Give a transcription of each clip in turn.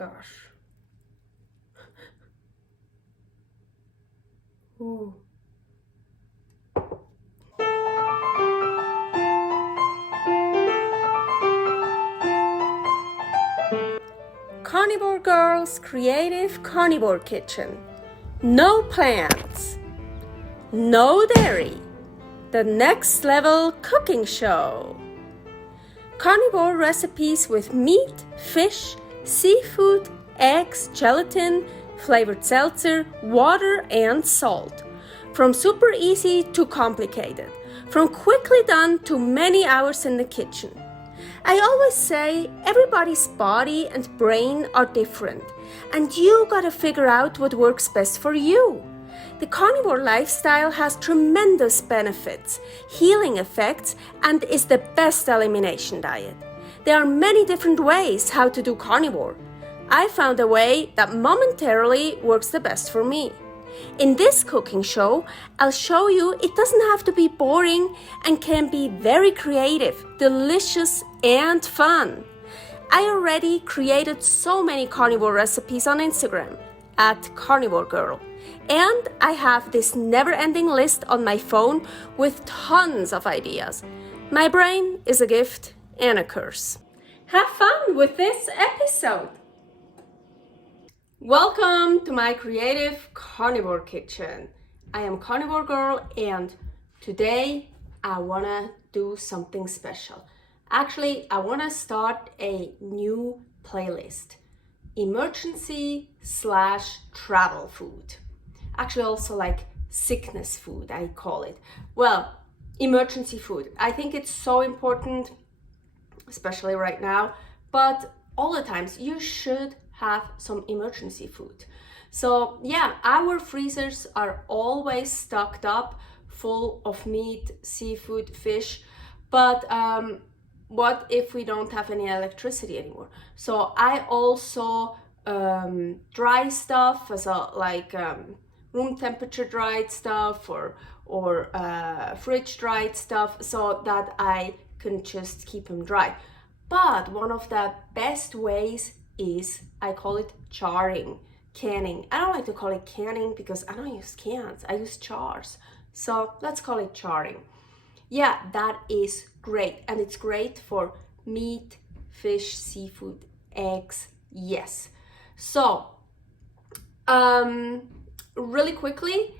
gosh. Ooh. Carnivore Girl's Creative Carnivore Kitchen. No plants. No dairy. The next level cooking show. Carnivore recipes with meat, fish, seafood, eggs, gelatin, flavored seltzer, water, and salt. From super easy to complicated. From quickly done to many hours in the kitchen. I always say everybody's body and brain are different, and you gotta figure out what works best for you. The carnivore lifestyle has tremendous benefits, healing effects, and is the best elimination diet. There are many different ways how to do carnivore. I found a way that momentarily works the best for me. In this cooking show, I'll show you it doesn't have to be boring and can be very creative, delicious, and fun. I already created so many carnivore recipes on Instagram at karnivorgirl. And I have this never-ending list on my phone with tons of ideas. My brain is a gift and a curse. Have fun with this episode! Welcome to my creative carnivore kitchen. I am Carnivore Girl, and today I wanna do something special. Actually, I wanna start a new playlist. Emergency/travel food. Actually also like sickness food, I call it. Well, emergency food. I think it's so important, especially right now, but all the times you should have some emergency food. So yeah, our freezers are always stocked up full of meat, seafood, fish, but what if we don't have any electricity anymore? So I also dry stuff, so like room temperature dried stuff or fridge dried stuff, so that I can just keep them dry. But one of the best ways is, I call it charring, canning. I don't like to call it canning because I don't use cans, I use jars. So let's call it charring. Yeah, that is great. And it's great for meat, fish, seafood, eggs, yes. So, really quickly,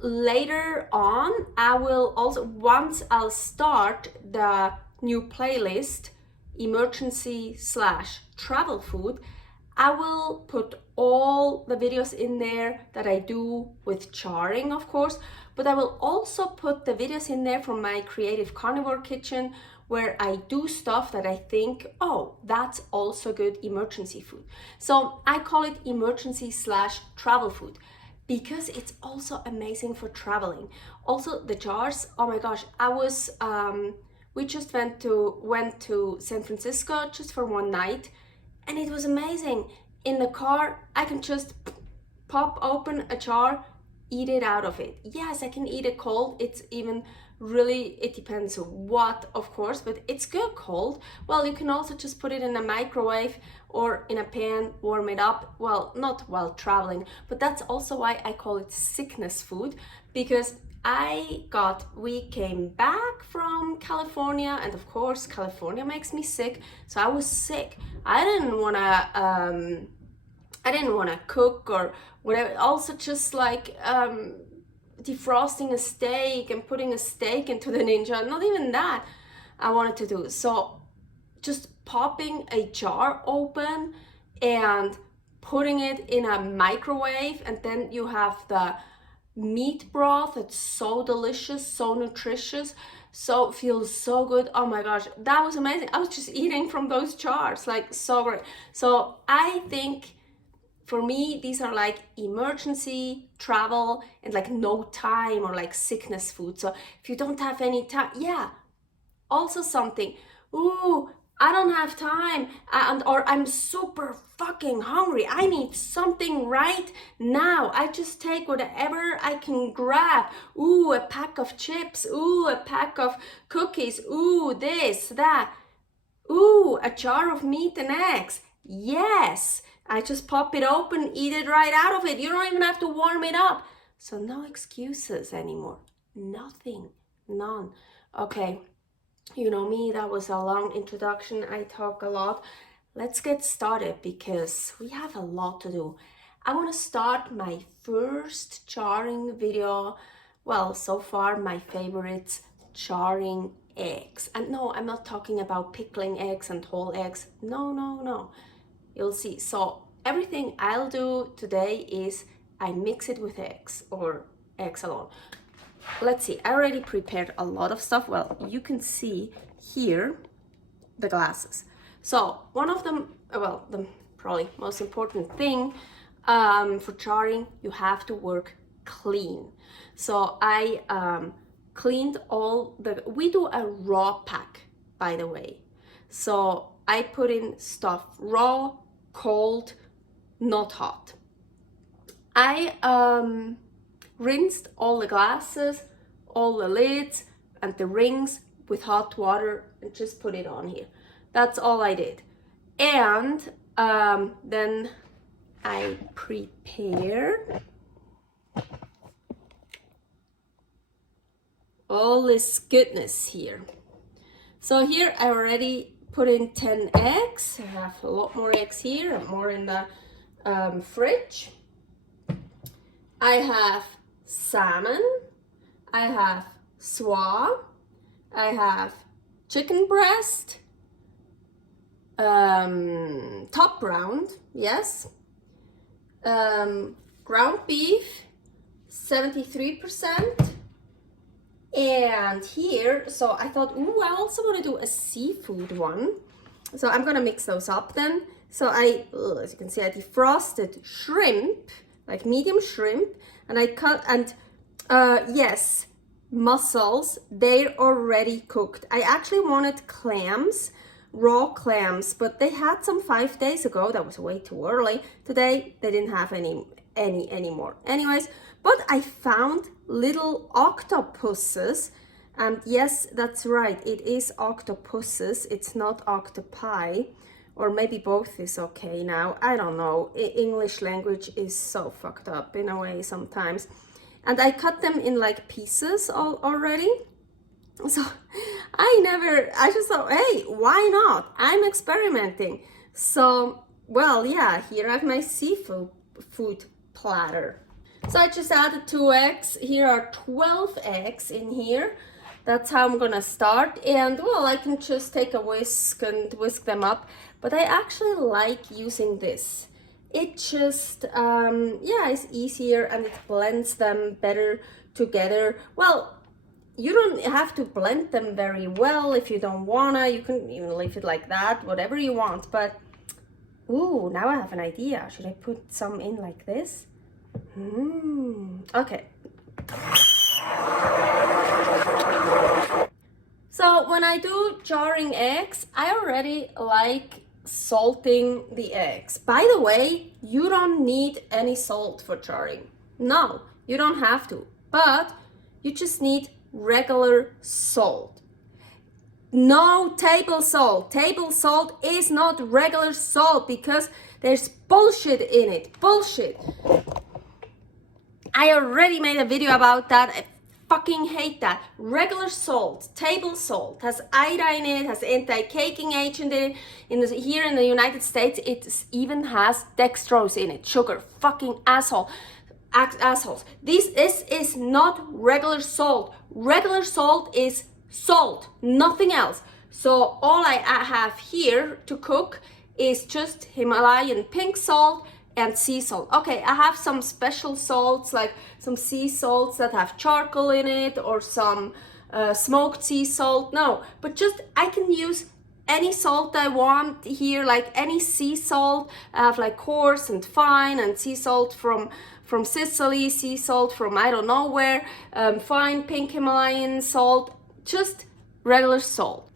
later on, I will also, once I'll start the new playlist, emergency/travel food, I will put all the videos in there that I do with charring, of course, but I will also put the videos in there from my creative carnivore kitchen where I do stuff that I think, oh, that's also good emergency food. So I call it emergency/travel food because it's also amazing for traveling. Also the jars, oh my gosh, we just went to San Francisco just for one night, and it was amazing. In the car, I can just pop open a jar, eat it out of it. Yes, I can eat it cold. It's even really, it depends what, of course, but it's good cold. Well, you can also just put it in a microwave or in a pan, warm it up. Well, not while traveling, but that's also why I call it sickness food, because we came back from California, and of course California makes me sick, so I was sick. I didn't wanna cook or whatever. Also just like defrosting a steak and putting a steak into the Ninja, not even that I wanted to do. So just popping a jar open and putting it in a microwave, and then you have the meat broth. It's so delicious, so nutritious, so feels so good. Oh my gosh, that was amazing. I was just eating from those jars, like so great. So I think for me these are like emergency, travel, and like no time, or like sickness food. So if you don't have any time, yeah, also something, ooh, I don't have time, or I'm super fucking hungry, I need something right now. I just take whatever I can grab. Ooh, a pack of chips. Ooh, a pack of cookies. Ooh, this, that. Ooh, a jar of meat and eggs. Yes, I just pop it open, eat it right out of it. You don't even have to warm it up. So no excuses anymore. Nothing, none. Okay, you know me, that was a long introduction. I talk a lot. Let's get started because we have a lot to do. I want to start my first charring video. Well, so far my favorites, charring eggs. And no, I'm not talking about pickling eggs and whole eggs. No, no, no. You'll see. So everything I'll do today is I mix it with eggs or eggs alone. Let's see, I already prepared a lot of stuff. Well, you can see here the glasses. So one of them, well, the probably most important thing for charring, you have to work clean. So I cleaned all the, we do a raw pack, by the way. So I put in stuff raw, cold, not hot. I rinsed all the glasses, all the lids and the rings with hot water and just put it on here. That's all I did. And then I prepared all this goodness here. So here I already put in 10 eggs. I have a lot more eggs here and more in the fridge. I have salmon, I have swa, I have chicken breast, top round, yes, ground beef, 73%, and here, so I thought, ooh, I also want to do a seafood one, so I'm gonna mix those up then. So I, as you can see, I defrosted shrimp, like medium shrimp, and I cut, and yes, mussels, they're already cooked. I actually wanted clams, raw clams, but they had some 5 days ago. That was way too early. Today they didn't have any anymore. Anyways, but I found little octopuses, and yes, that's right, it is octopuses, it's not octopi. Or maybe both is okay now. I don't know. English language is so fucked up in a way sometimes. And I cut them in like pieces already. So I just thought, hey, why not? I'm experimenting. So, well, yeah, here I have my seafood food platter. So I just added 2 eggs. Here are 12 eggs in here. That's how I'm gonna start. And well, I can just take a whisk and whisk them up. But I actually like using this. It just, yeah, it's easier and it blends them better together. Well, you don't have to blend them very well if you don't wanna. You can even leave it like that, whatever you want. But, ooh, now I have an idea. Should I put some in like this? Okay. So when I do jarring eggs, I already like salting the eggs. By the way, you don't need any salt for jarring. No, you don't have to, but you just need regular salt. No table salt. Table salt is not regular salt because there's bullshit in it. Bullshit. I already made a video about that. I fucking hate that. Regular salt, table salt, has iodine in it, has anti-caking agent in it. Here in the United States, it even has dextrose in it. Sugar, fucking assholes. This is not regular salt. Regular salt is salt, nothing else. So all I have here to cook is just Himalayan pink salt and sea salt. Okay, I have some special salts, like some sea salts that have charcoal in it, or some smoked sea salt. No, but just I can use any salt I want here, like any sea salt. I have like coarse and fine, and sea salt from Sicily, sea salt from I don't know where, fine pink Himalayan salt, just regular salt.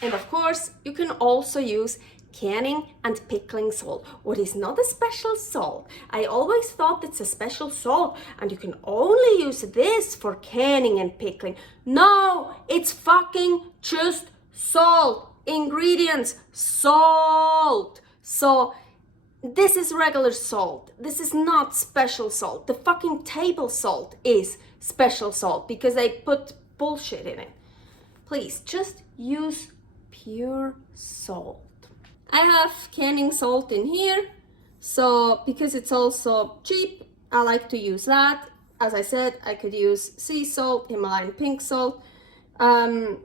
And of course, you can also use canning and pickling salt. What is not a special salt? I always thought it's a special salt and you can only use this for canning and pickling. No, it's fucking just salt. Ingredients, salt. So this is regular salt. This is not special salt. The fucking table salt is special salt because they put bullshit in it. Please just use pure salt. I have canning salt in here, so because it's also cheap, I like to use that. As I said, I could use sea salt, Himalayan pink salt. I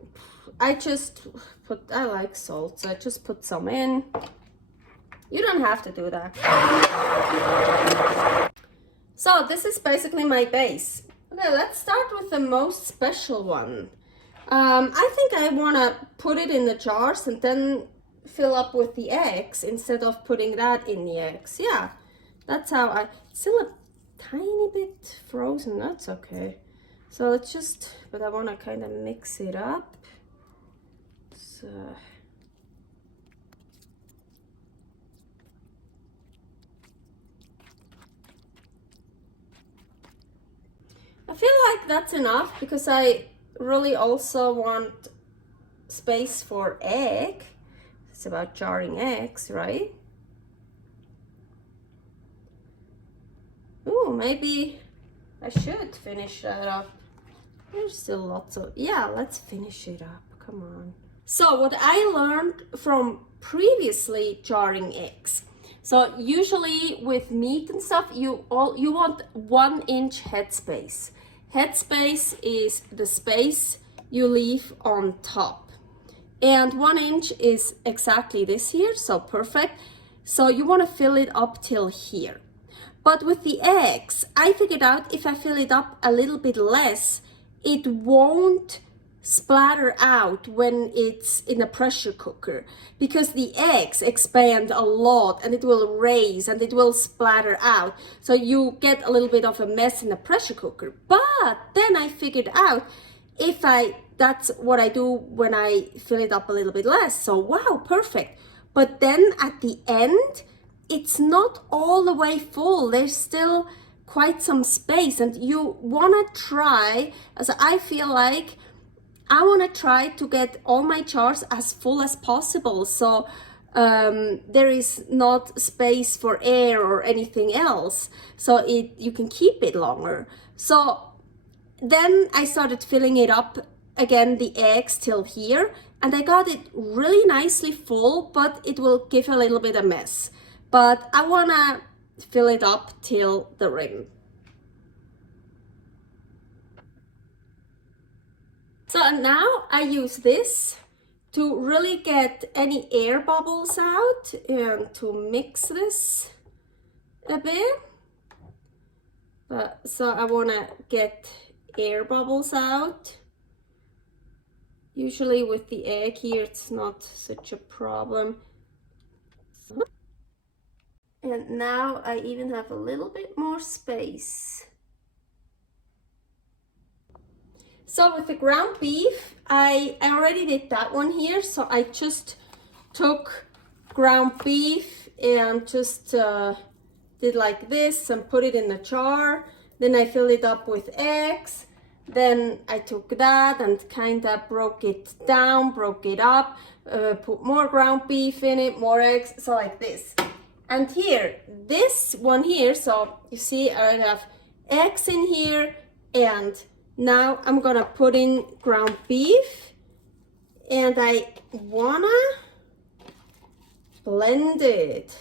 like salt, so I just put some in. You don't have to do that. So this is basically my base. Okay, let's start with the most special one. I think I want to put it in the jars and then fill up with the eggs instead of putting that in the eggs. Yeah, that's how it's still a tiny bit frozen, that's okay. So let's just, but I want to kind of mix it up. So I feel like that's enough because I really also want space for egg. It's about jarring eggs, right? Ooh, maybe I should finish that up. There's still lots of, yeah, let's finish it up, come on. So what I learned from previously jarring eggs. So usually with meat and stuff, you want 1 inch headspace. Headspace is the space you leave on top. And 1 inch is exactly this here, so perfect. So you want to fill it up till here. But with the eggs, I figured out if I fill it up a little bit less, it won't splatter out when it's in a pressure cooker because the eggs expand a lot and it will raise and it will splatter out, so you get a little bit of a mess in the pressure cooker. But then I figured out that's what I do when I fill it up a little bit less, so wow, perfect. But then at the end it's not all the way full, there's still quite some space, and you want to try, as I feel like I want to try to get all my jars as full as possible, so there is not space for air or anything else, so you can keep it longer. So then I started filling it up again, the eggs till here, and I got it really nicely full, but it will give a little bit of mess. But I want to fill it up till the rim. So now I use this to really get any air bubbles out and to mix this a bit. So I want to get air bubbles out. Usually with the egg here, it's not such a problem. And now I even have a little bit more space. So with the ground beef, I already did that one here. So I just took ground beef and just did like this and put it in the jar. Then I filled it up with eggs. Then I took that and kind of broke it down, broke it up, put more ground beef in it, more eggs, so like this. And here, this one here, so you see I have eggs in here, and now I'm gonna put in ground beef, and I wanna blend it.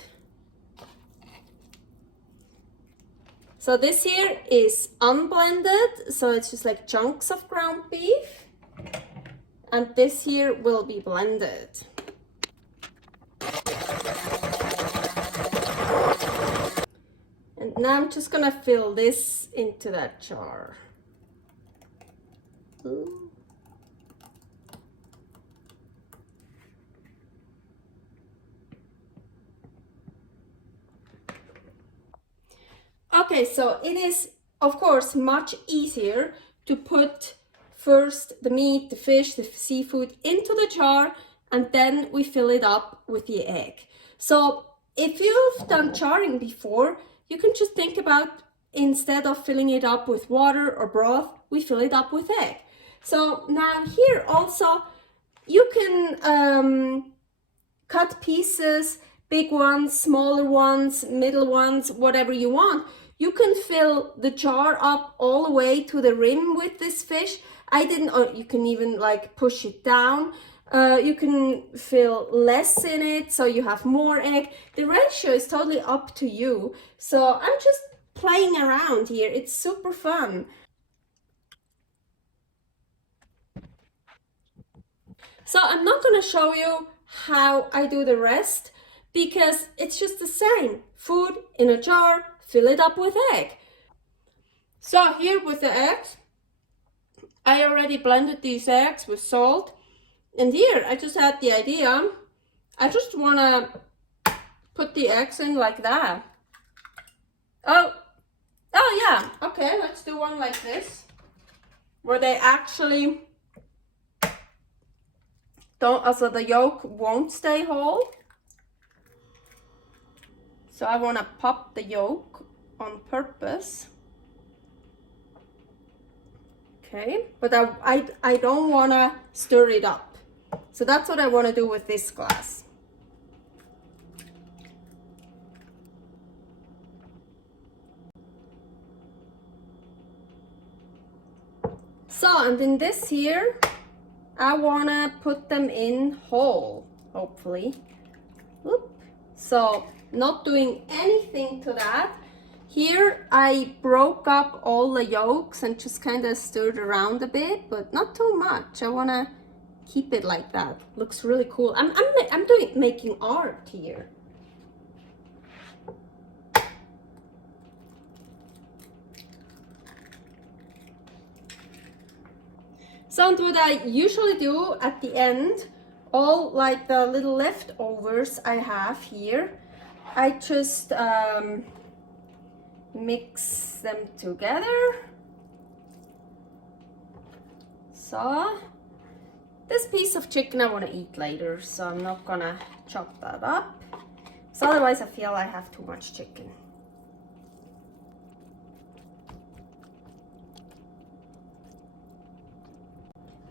So this here is unblended, so it's just like chunks of ground beef, and this here will be blended. And now I'm just gonna fill this into that jar. Ooh. Okay, so it is of course much easier to put first the meat, the fish, the seafood into the jar, and then we fill it up with the egg. So if you've done jarring before, you can just think about, instead of filling it up with water or broth, we fill it up with egg. So now here also you can cut pieces big ones, smaller ones, middle ones, whatever you want. You can fill the jar up all the way to the rim with this fish. I didn't, or you can even like push it down. You can fill less in it so you have more egg. The ratio is totally up to you. So I'm just playing around here. It's super fun. So I'm not going to show you how I do the rest because it's just the same. Food in a jar, fill it up with egg. So here with the eggs, I already blended these eggs with salt. And here I just had the idea, I just want to put the eggs in like that. Oh yeah, okay, let's do one like this, where they actually don't, also the yolk won't stay whole. So I want to pop the yolk on purpose. Okay, but I don't want to stir it up. So that's what I want to do with this glass. So, and in this here, I want to put them in whole, hopefully. Oop. So, not doing anything to that. Here I broke up all the yolks and just kind of stirred around a bit, but not too much. I want to keep it like that. Looks really cool. I'm making art here. So and what I usually do at the end, all like the little leftovers I have here, I just mix them together. So this piece of chicken I want to eat later, so I'm not gonna chop that up. So otherwise I feel I have too much chicken.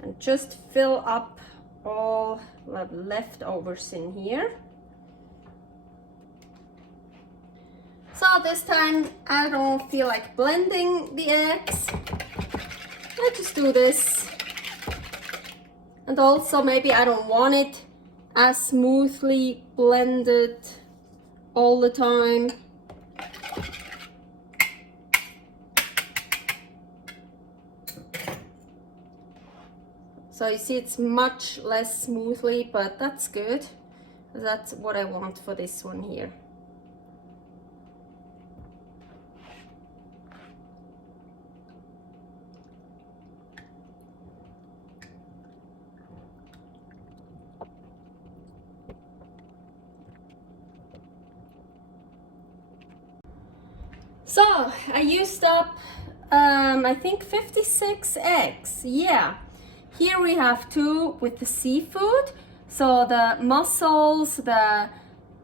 And just fill up all the leftovers in here. So this time I don't feel like blending the eggs. I just do this. And also maybe I don't want it as smoothly blended all the time. So you see it's much less smoothly, but that's good. That's what I want for this one here. So I used up, I think 56 eggs, yeah. Here we have two with the seafood, so the mussels, the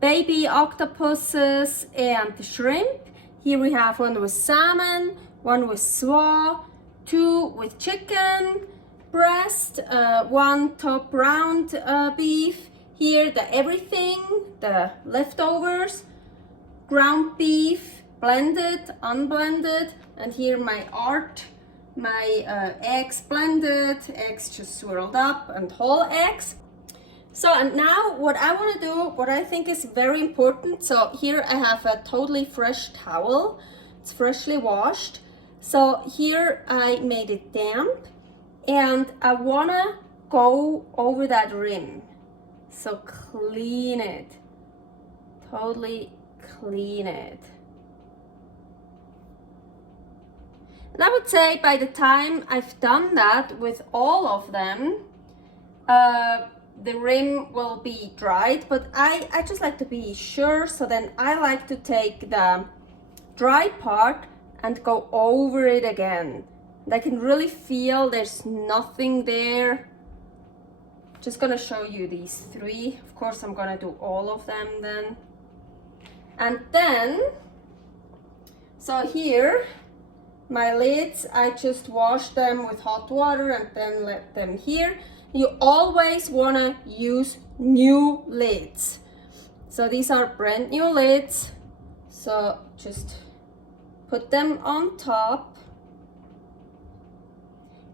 baby octopuses, and the shrimp. Here we have one with salmon, one with swa, two with chicken breast, one top round beef. Here the everything, the leftovers, ground beef, blended, unblended, and here my art, my eggs blended, eggs just swirled up, and whole eggs. So and now what I want to do, what I think is very important, so here I have a totally fresh towel, it's freshly washed. So here I made it damp and I want to go over that rim. So clean it, totally clean it. And I would say by the time I've done that with all of them, the rim will be dried, but I just like to be sure, so then I like to take the dry part and go over it again. And I can really feel there's nothing there. Just gonna show you these three. Of course, I'm gonna do all of them then. And then, so here, my lids, I just wash them with hot water and then let them here. You always wanna use new lids. So these are brand new lids. So just put them on top.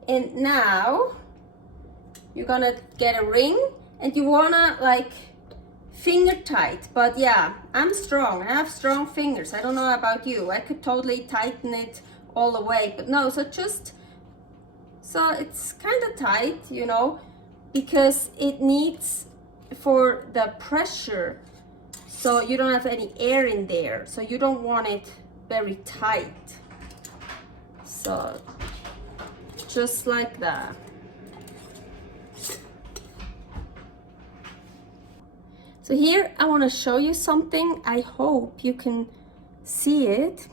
And now you're gonna get a ring and you wanna like finger tight, but yeah, I'm strong. I have strong fingers. I don't know about you. I could totally tighten it all the way, but no, so it's kind of tight, you know, because it needs for the pressure, so you don't have any air in there, so you don't want it very tight. So just like that. So here I want to show you something. I hope you can see it.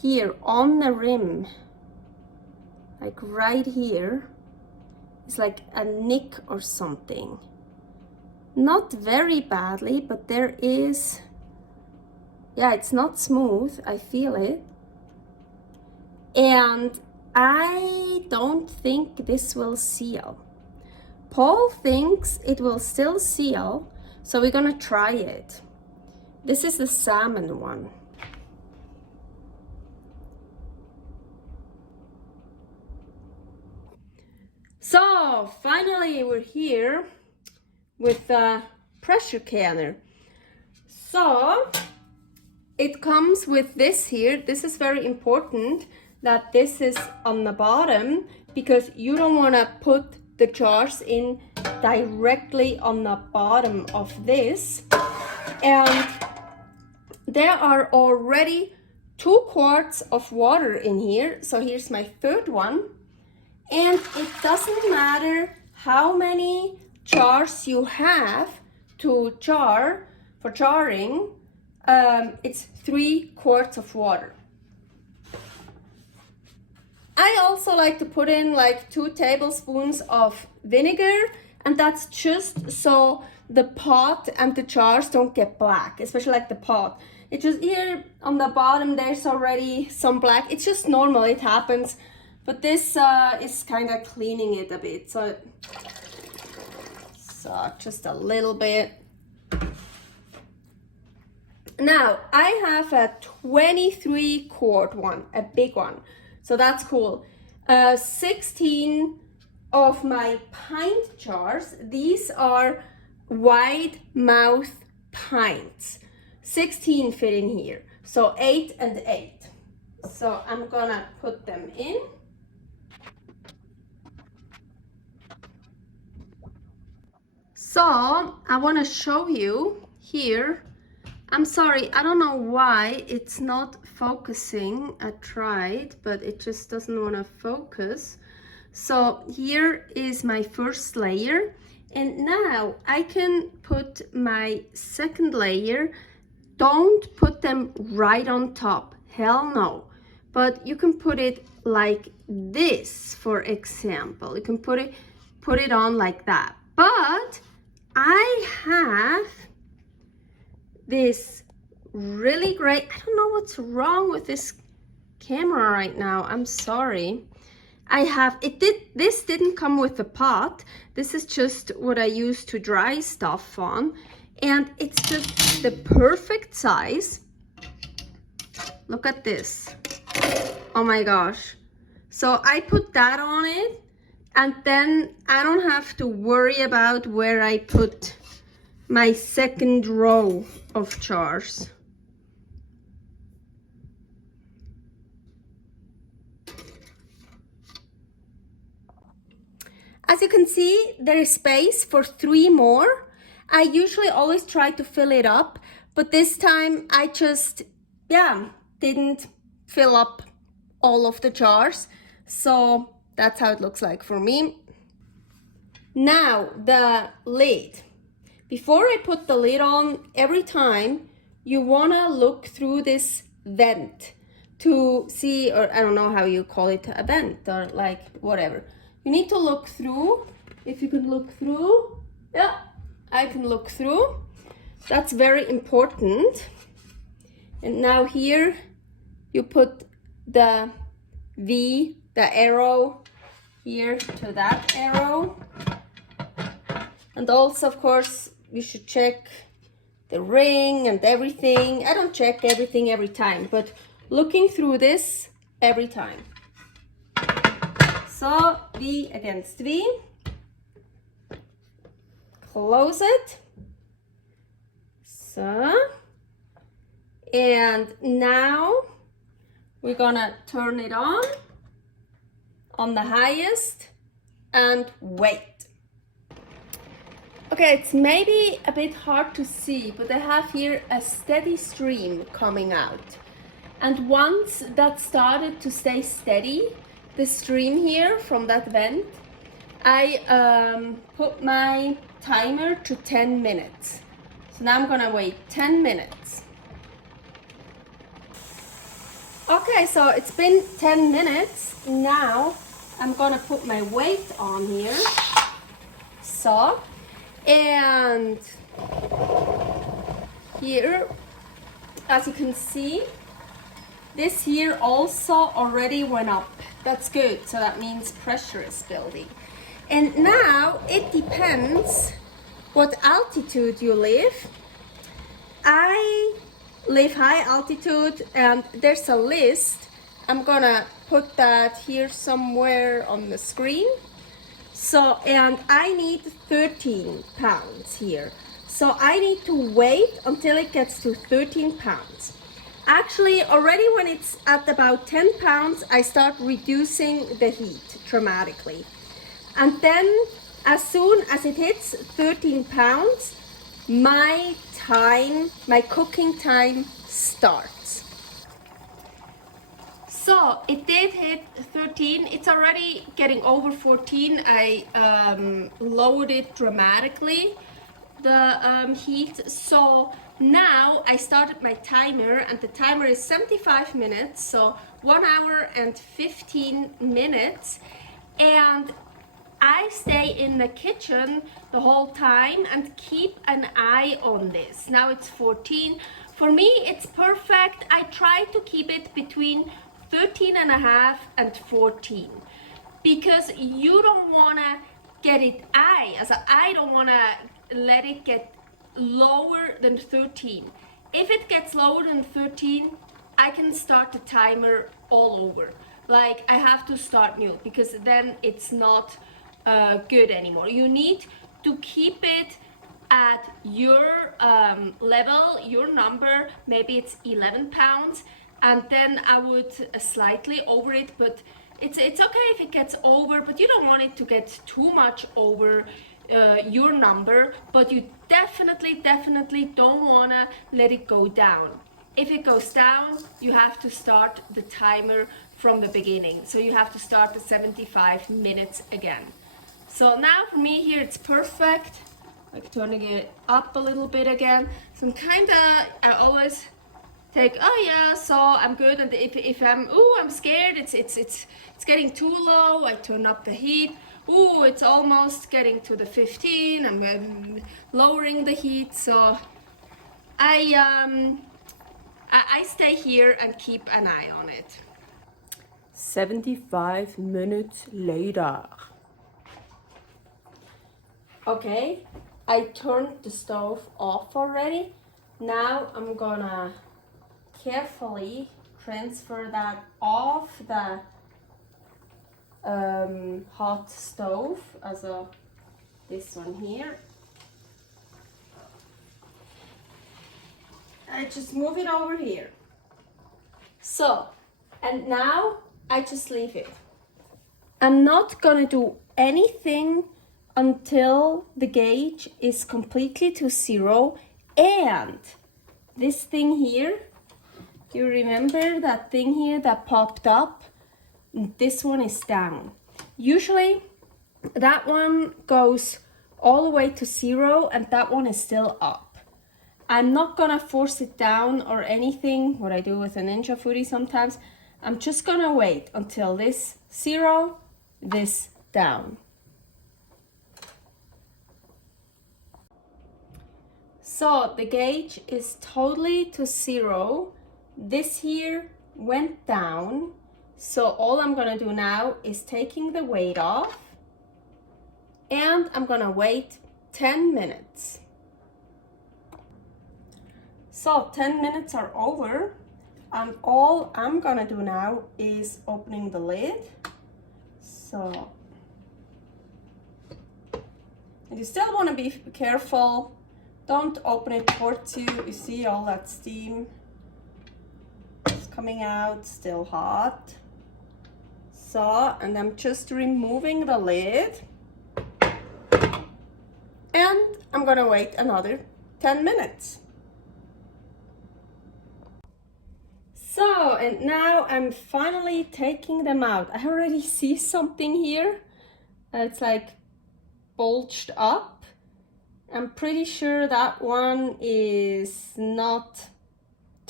Here on the rim, like right here, is like a nick or something. Not very badly, but there is, yeah, it's not smooth. I feel it. And I don't think this will seal. Paul thinks it will still seal, so we're gonna try it. This is the salmon one. So finally we're here with the pressure canner. So it comes with this here. This is very important that this is on the bottom, because you don't want to put the jars in directly on the bottom of this. And there are already 2 quarts of water in here. So here's my third one. And it doesn't matter how many jars you have to jar for jarring, it's 3 quarts of water. I also like to put in like 2 tablespoons of vinegar, and that's just so the pot and the jars don't get black, especially like the pot. It's just here on the bottom there's already some black. It's just normal, it happens. But this is kind of cleaning it a bit. So just a little bit. Now I have a 23 quart one, a big one. So that's cool. 16 of my pint jars. These are wide mouth pints. 16 fit in here. So 8 and 8. So I'm gonna put them in. So I want to show you here. I'm sorry, I don't know why it's not focusing. I tried, but it just doesn't want to focus. So here is my first layer, and now I can put my second layer. Don't put them right on top, hell no. But you can put it like this, for example. You can put it on like that. But I have this really great, I don't know what's wrong with this camera right now, I'm sorry. This didn't come with the pot. This is just what I use to dry stuff on. And it's just the perfect size. Look at this. Oh my gosh. So I put that on it, and then I don't have to worry about where I put my second row of jars. As you can see, there is space for 3 more. I usually always try to fill it up, but this time I just, didn't fill up all of the jars. So that's how it looks like for me. Now the lid. Before I put the lid on, every time you wanna look through this vent to see, or I don't know how you call it, a vent or like whatever. You need to look through. If you can look through, yeah, I can look through. That's very important. And now here you put the V, the arrow here to that arrow. And also, of course, you should check the ring and everything. I don't check everything every time, but looking through this every time. So V against V. Close it. So, and now we're gonna turn it on the highest and wait. Okay, it's maybe a bit hard to see, but I have here a steady stream coming out. And once that started to stay steady, the stream here from that vent, I put my timer to 10 minutes. So now I'm gonna wait 10 minutes. Okay, so it's been 10 minutes. Now I'm gonna put my weight on here. So, and here, as you can see, this here also already went up. That's good, so that means pressure is building. And now it depends what altitude you live. I live high altitude and there's a list. I'm gonna put that here somewhere on the screen. So, and I need 13 pounds here. So I need to wait until it gets to 13 pounds. Actually, already when it's at about 10 pounds, I start reducing the heat dramatically. And then as soon as it hits 13 pounds, my cooking time starts. So it did hit 13. It's already getting over 14. I lowered it dramatically, the heat. So now I started my timer, and the timer is 75 minutes, so 1 hour and 15 minutes. And I stay in the kitchen the whole time and keep an eye on this. Now it's 14. For me, it's perfect. I try to keep it between 13 and a half and 14 because you don't want to get it I don't want to let it get lower than 13. If it gets lower than 13, I can start the timer all over. Like, I have to start new because then it's not good anymore. You need to keep it at your level, your number. Maybe it's 11 pounds, and then I would slightly over it, but it's okay if it gets over, but you don't want it to get too much over your number, but you definitely don't want to let it go down. If it goes down, you have to start the timer from the beginning. So you have to start the 75 minutes again. So now for me here, it's perfect. Like turning it up a little bit again. So I always take, oh yeah, so I'm good. And if I'm scared, it's getting too low, I turn up the heat. It's almost getting to the 15. I'm lowering the heat. So I stay here and keep an eye on it. 75 minutes later. Okay, I turned the stove off already. Now I'm gonna carefully transfer that off the hot stove, this one here. I just move it over here. So, and now I just leave it. I'm not gonna do anything until the gauge is completely to 0, and this thing here, you remember that thing here that popped up? This one is down. Usually that one goes all the way to 0 and that one is still up. I'm not gonna force it down or anything, what I do with a Ninja Foodie sometimes. I'm just gonna wait until this 0, this down. So the gauge is totally to 0. This here went down. So all I'm gonna do now is taking the weight off, and I'm gonna wait 10 minutes. So 10 minutes are over, and all I'm gonna do now is opening the lid. So, and you still want to be careful. Don't open it towards you. You see all that steam is coming out, still hot. So, and I'm just removing the lid. And I'm gonna wait another 10 minutes. So, and now I'm finally taking them out. I already see something here. It's like bulged up. I'm pretty sure that one is not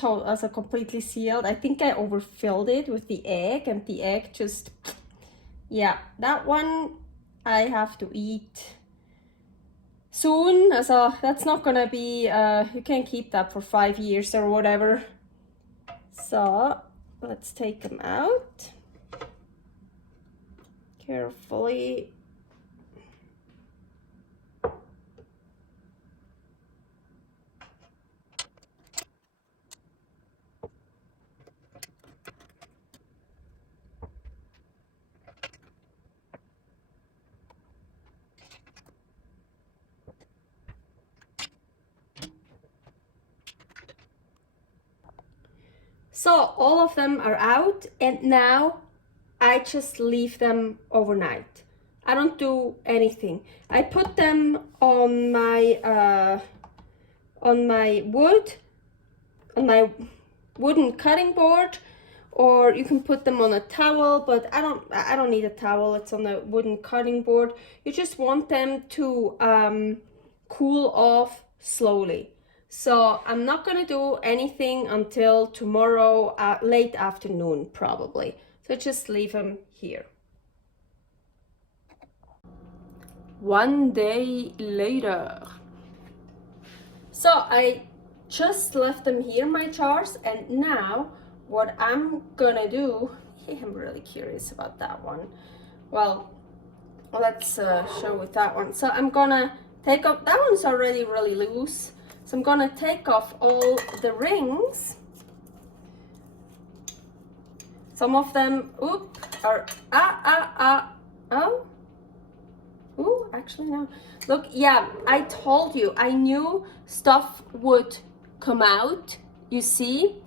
also completely sealed. I think I overfilled it with the egg, and the egg just, yeah, that one I have to eat soon. So that's not gonna be, you can keep that for 5 years or whatever. So let's take them out carefully. So all of them are out, and now I just leave them overnight. I don't do anything. I put them on my wooden cutting board, or you can put them on a towel, but I don't need a towel. It's on a wooden cutting board. You just want them to cool off slowly. So I'm not gonna do anything until tomorrow late afternoon probably. So just leave them here. One day later. So I just left them here, my jars, and now what I'm gonna do, I'm really curious about that one. Well, let's show with that one. So I'm gonna take off, that one's already really loose. So I'm gonna take off all the rings. Some of them, are, oh. Ooh, actually no. Look, yeah, I told you, I knew stuff would come out, you see.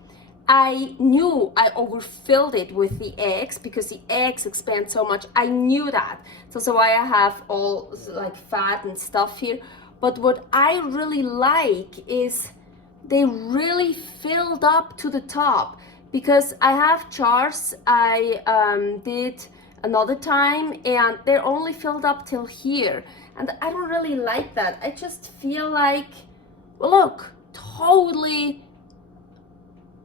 I knew I overfilled it with the eggs because the eggs expand so much. I knew that. So that's why I have all like fat and stuff here. But what I really like is they really filled up to the top, because I have jars I did another time and they're only filled up till here, and I don't really like that. I just feel like, well, look, totally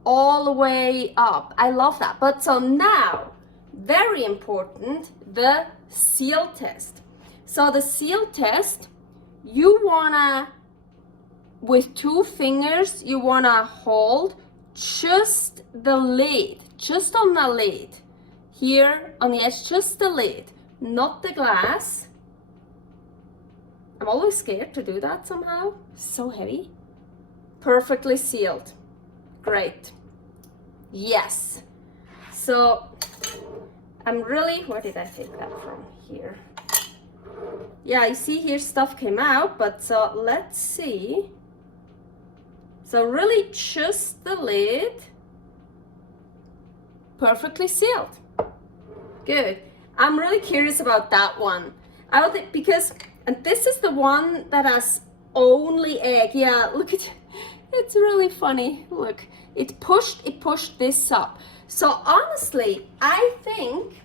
all the way up. I love that. But so now, very important, the seal test. So the seal test, you wanna, with 2 fingers, you wanna hold just the lid, just on the lid, here on the edge, just the lid, not the glass. I'm always scared to do that somehow, so heavy. Perfectly sealed, great, yes. So I'm really, where did I take that from? Here. Yeah, you see here stuff came out, but so let's see. So really just the lid, perfectly sealed. Good. I'm really curious about that one. I would, because, and this is the one that has only egg. Yeah, look at, it's really funny. Look, it pushed this up. So honestly, I think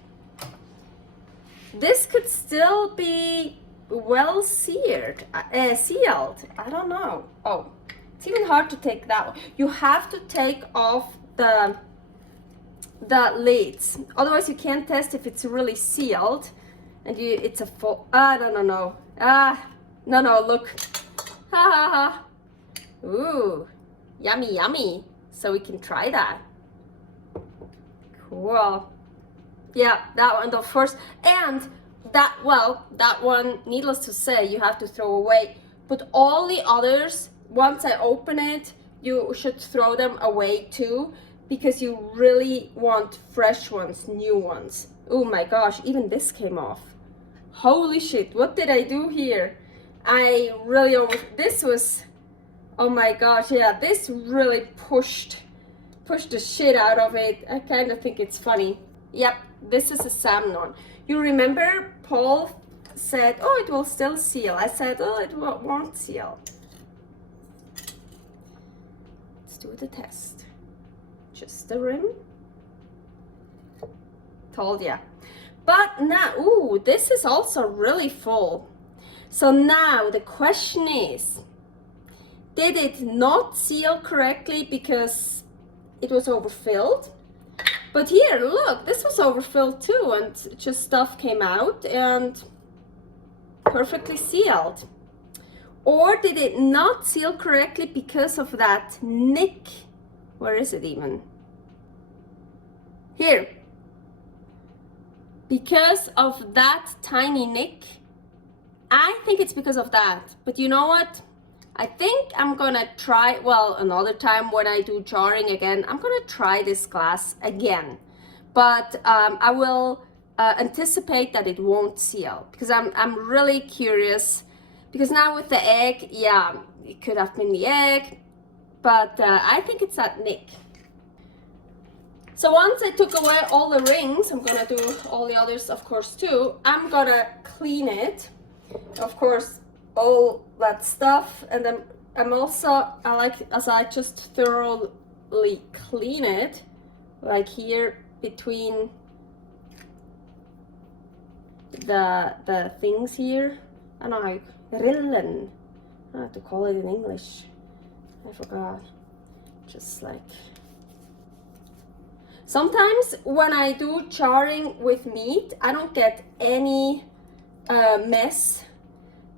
this could still be well sealed. I don't know. Oh, it's even hard to take that one. You have to take off the lids, otherwise you can't test if it's really sealed. And it's a full, no, look, ha ha ha. Ooh, yummy, yummy. So we can try that. Cool. Yeah, that one, the first, and that, well, that one, needless to say, you have to throw away. But all the others, once I open it, you should throw them away too, because you really want fresh ones, new ones. Oh my gosh, even this came off. Holy shit, what did I do here? I really this was, oh my gosh, yeah, this really pushed the shit out of it. I kind of think it's funny. Yep, this is a salmon. You remember Paul said, oh, it will still seal. I said, oh, it won't seal. Let's do the test. Just the rim. Told ya. But now, ooh, this is also really full. So now the question is, did it not seal correctly because it was overfilled? But here, look, this was overfilled too, and just stuff came out and perfectly sealed. Or did it not seal correctly because of that nick? Where is it even? Here. Because of that tiny nick. I think it's because of that. But you know what? I think I'm gonna try, well, another time when I do jarring again, I'm gonna try this glass again. But I will anticipate that it won't seal, because I'm really curious. Because now with the egg, yeah, it could have been the egg, but I think it's that nick. So once I took away all the rings, I'm gonna do all the others, of course, too. I'm gonna clean it, of course, all that stuff, and then I'm also, I just thoroughly clean it, like here between the things here. I don't know, rillen. I don't have to call it in English. I forgot. Just like. Sometimes when I do jarring with meat, I don't get any mess,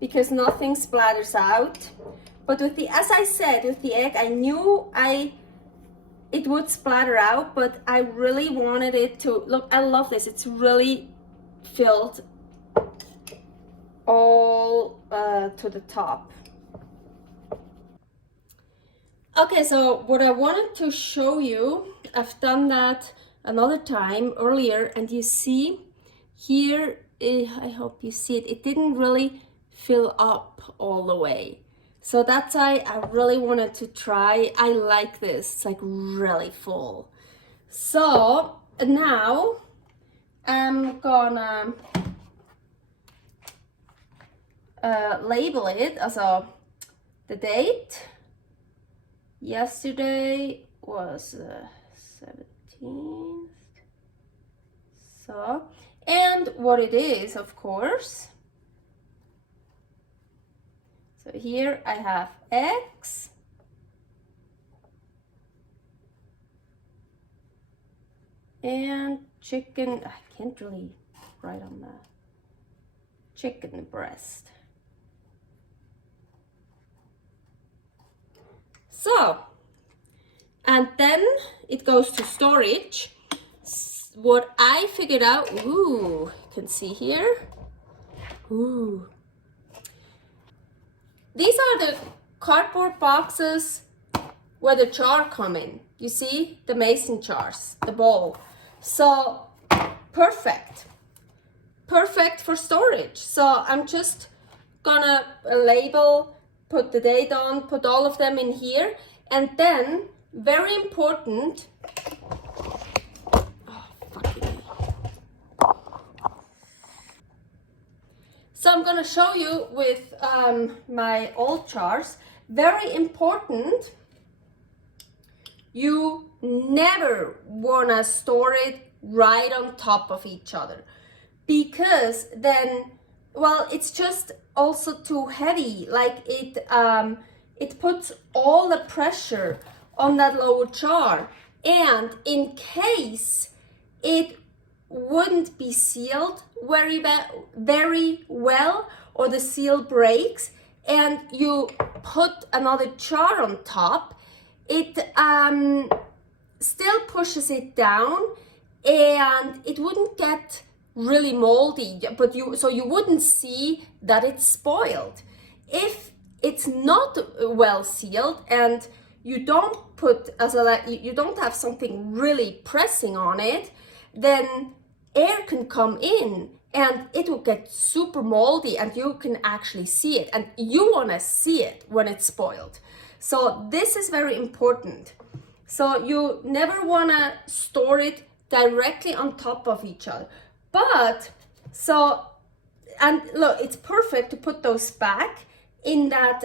because nothing splatters out. But with the, as I said, with the egg, I knew it would splatter out, but I really wanted it to, look, I love this. It's really filled all to the top. Okay, so what I wanted to show you, I've done that another time earlier, and you see here, I hope you see it, it didn't really fill up all the way. So that's why I really wanted to try. I like this, it's like really full. So now I'm gonna label it, also the date. Yesterday was 17th. So, and what it is, of course. So here I have eggs. And chicken, I can't really write on that. Chicken breast. So, and then it goes to storage. What I figured out, ooh, you can see here. Ooh. These are the cardboard boxes where the jar come in. You see, the mason jars, the bowl. So, perfect. Perfect for storage. So, I'm just gonna label, put the date on, put all of them in here, and then, very important, oh, fucking. So I'm gonna show you with my old jars, very important, you never wanna store it right on top of each other, because then, well, it's just also too heavy. Like it puts all the pressure on that lower jar, and in case it wouldn't be sealed very well, or the seal breaks and you put another jar on top, it still pushes it down, and it wouldn't get really moldy, but so you wouldn't see that it's spoiled. If it's not well sealed and you don't put you don't have something really pressing on it, then air can come in and it will get super moldy and you can actually see it, and you want to see it when it's spoiled. So this is very important. So you never want to store it directly on top of each other. But so, and look, it's perfect to put those back in that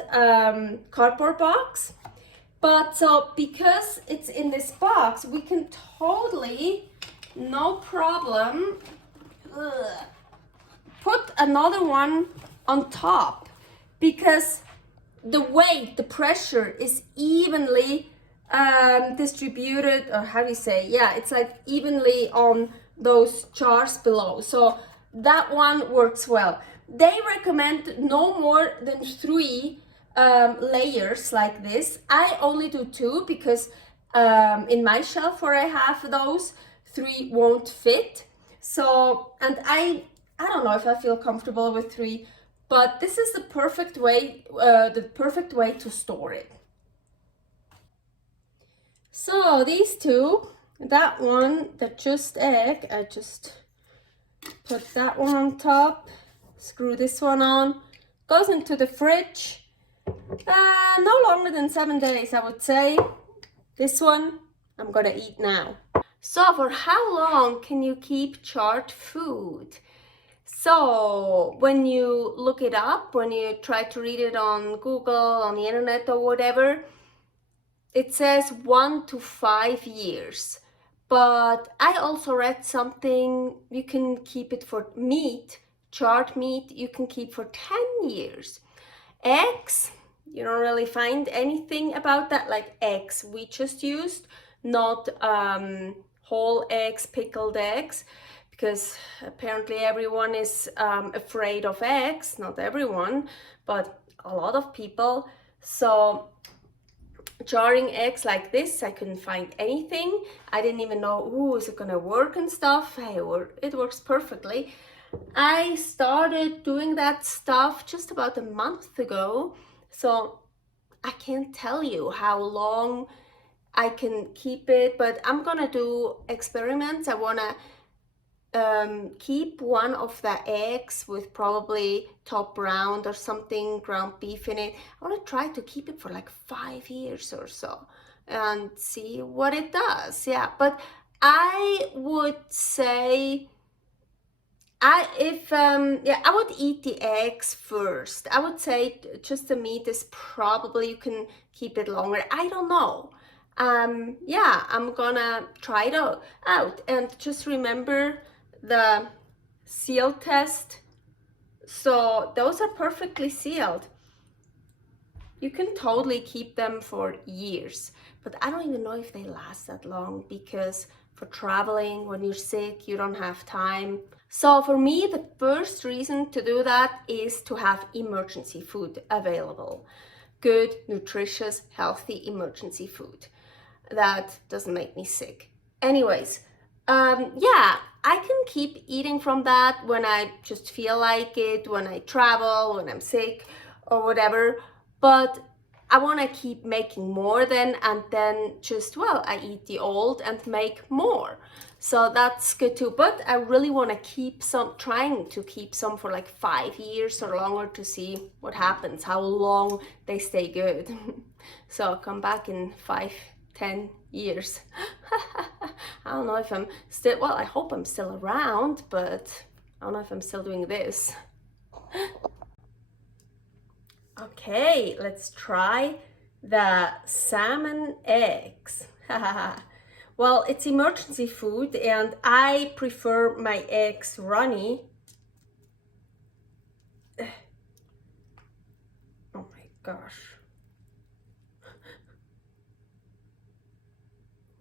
cardboard box. But so because it's in this box, we can totally, no problem, put another one on top, because the weight, the pressure is evenly distributed, or how do you say, yeah, it's like evenly on those jars below. So that one works well. They recommend no more than 3 layers like this. I only do 2 because in my shelf where I have those, 3 won't fit. So, and I don't know if I feel comfortable with 3, but this is the perfect way to store it. So these 2, that one, the just egg, I just put that one on top, screw this one on, goes into the fridge, no longer than 7 days, I would say. This one I'm gonna eat now. So for how long can you keep charred food? So when you look it up, when you try to read it on Google, on the internet or whatever, it says 1 to 5 years. But I also read something, you can keep it for meat, charred meat, you can keep for 10 years. Eggs, you don't really find anything about that, like eggs we just used, not whole eggs, pickled eggs, because apparently everyone is afraid of eggs. Not everyone, but a lot of people. So jarring eggs like this, I couldn't find anything. I didn't even know, is it gonna work and stuff. Hey, it works perfectly. I started doing that stuff just about a month ago, so I can't tell you how long I can keep it, but I'm gonna do experiments. I wanna keep one of the eggs with probably top round or something, ground beef in it. I want to try to keep it for like 5 years or so and see what it does. Yeah, but I would say I would eat the eggs first. I would say just the meat is probably, you can keep it longer. I don't know. Yeah, I'm gonna try it out. And just remember the seal test. So those are perfectly sealed. You can totally keep them for years, but I don't even know if they last that long, because for traveling, when you're sick, you don't have time. So for me, the first reason to do that is to have emergency food available. Good, nutritious, healthy emergency food that doesn't make me sick. Anyways, yeah, I can keep eating from that when I just feel like it, when I travel, when I'm sick or whatever. But I want to keep making more then, and then just, well, I eat the old and make more. So that's good too. But I really want to keep some, trying to keep some for like 5 years or longer to see what happens, how long they stay good. So I'll come back in 5-10 years. I don't know if I'm still, well, I hope I'm still around, but I don't know if I'm still doing this. Okay, let's try the salmon eggs. Well, it's emergency food and I prefer my eggs runny. Oh my gosh.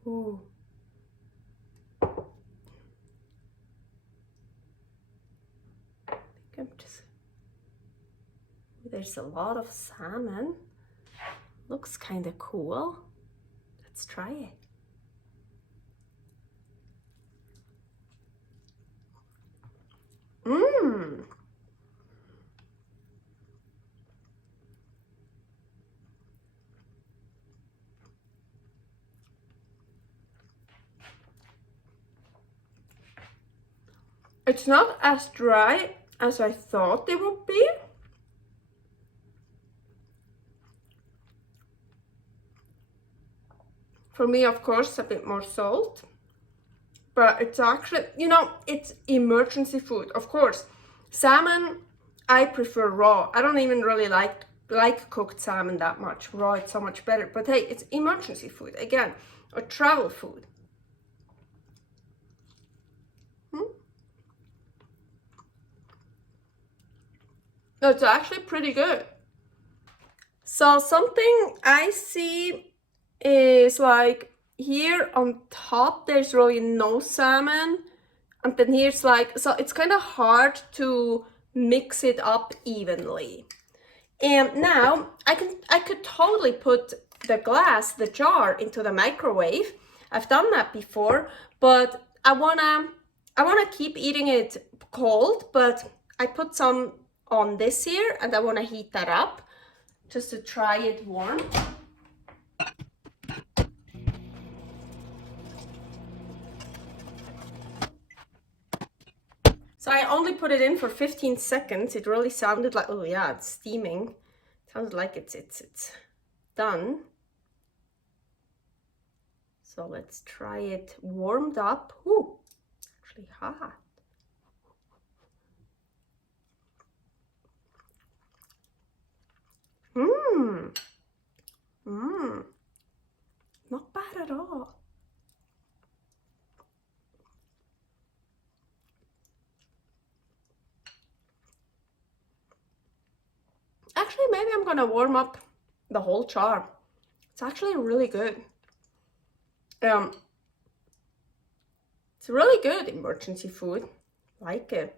Ooh. I think there's a lot of salmon. Looks kind of cool. Let's try it. Mmm. It's not as dry as I thought it would be. For me, of course, a bit more salt. But it's actually, you know, it's emergency food. Of course, salmon, I prefer raw. I don't even really like cooked salmon that much. Raw, it's so much better. But hey, it's emergency food. Again, or travel food. It's actually pretty good. So something I see is like here on top there's really no salmon, and then here's like, so it's kind of hard to mix it up evenly. And now I could totally put the jar into the microwave. I've done that before, but I wanna keep eating it cold, but I put some on this here and I wanna heat that up just to try it warm. So I only put it in for 15 seconds. It really sounded like, oh yeah, it's steaming. It sounded like it's done. So let's try it warmed up. Ooh, actually hot. Not bad at all. Actually, maybe I'm gonna warm up the whole jar. It's actually really good. It's really good emergency food. Like it.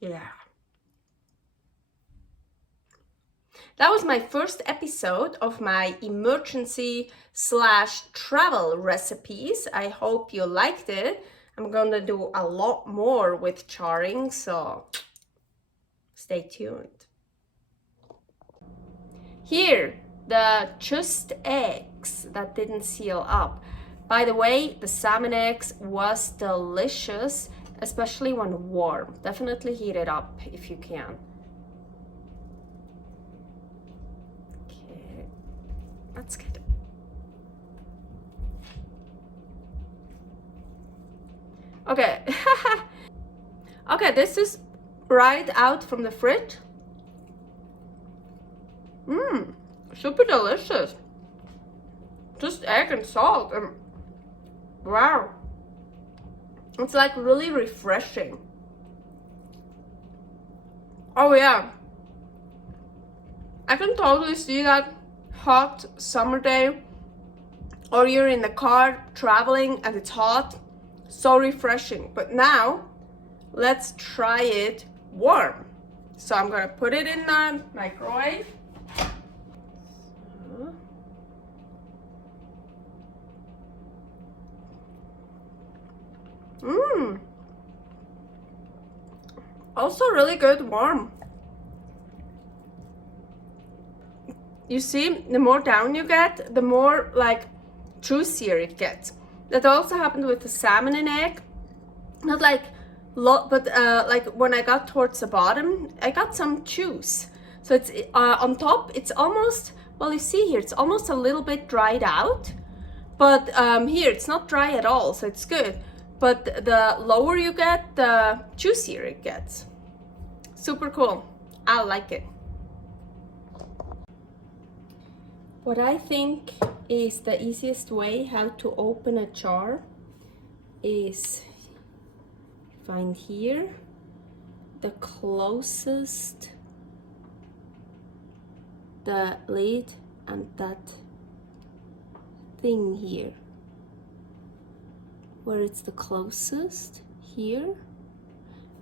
Yeah. That was my first episode of my emergency/travel recipes. I hope you liked it. I'm gonna do a lot more with charring, so stay tuned. Here, the just eggs that didn't seal up. By the way, the salmon eggs was delicious, especially when warm. Definitely heat it up if you can. Okay, that's good. Okay, okay, this is right out from the fridge. Super delicious. Just egg and salt. Wow. It's like really refreshing. Oh yeah. I can totally see that hot summer day, or you're in the car traveling and it's hot. So refreshing. But now, let's try it warm. So I'm gonna put it in the microwave. Also really good warm. You see, the more down you get, the more like juicier it gets. That also happened with the salmon and egg. Not like but like when I got towards the bottom, I got some juice. So it's on top, it's almost, well, you see here, it's almost a little bit dried out. But here, it's not dry at all, so it's good. But the lower you get, the juicier it gets. Super cool. I like it. What I think is the easiest way how to open a jar is find here the closest the lid and that thing here where it's the closest here,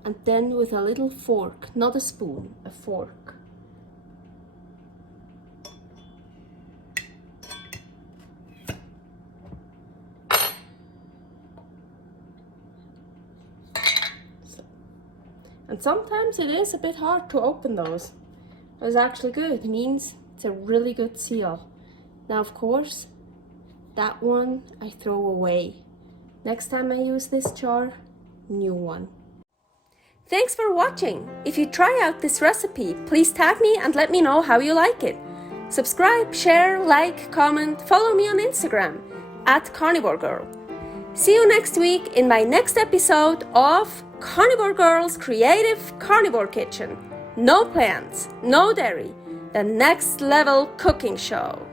and then with a little fork, not a spoon, a fork. And sometimes it is a bit hard to open those. It's actually good. It means it's a really good seal. Now, of course, that one I throw away. Next time I use this jar, new one. Thanks for watching. If you try out this recipe, please tag me and let me know how you like it. Subscribe, share, like, comment, follow me on Instagram @karnivorgirl. See you next week in my next episode of Carnivore Girl's Creative Carnivore Kitchen. No plants, no dairy, the next level cooking show.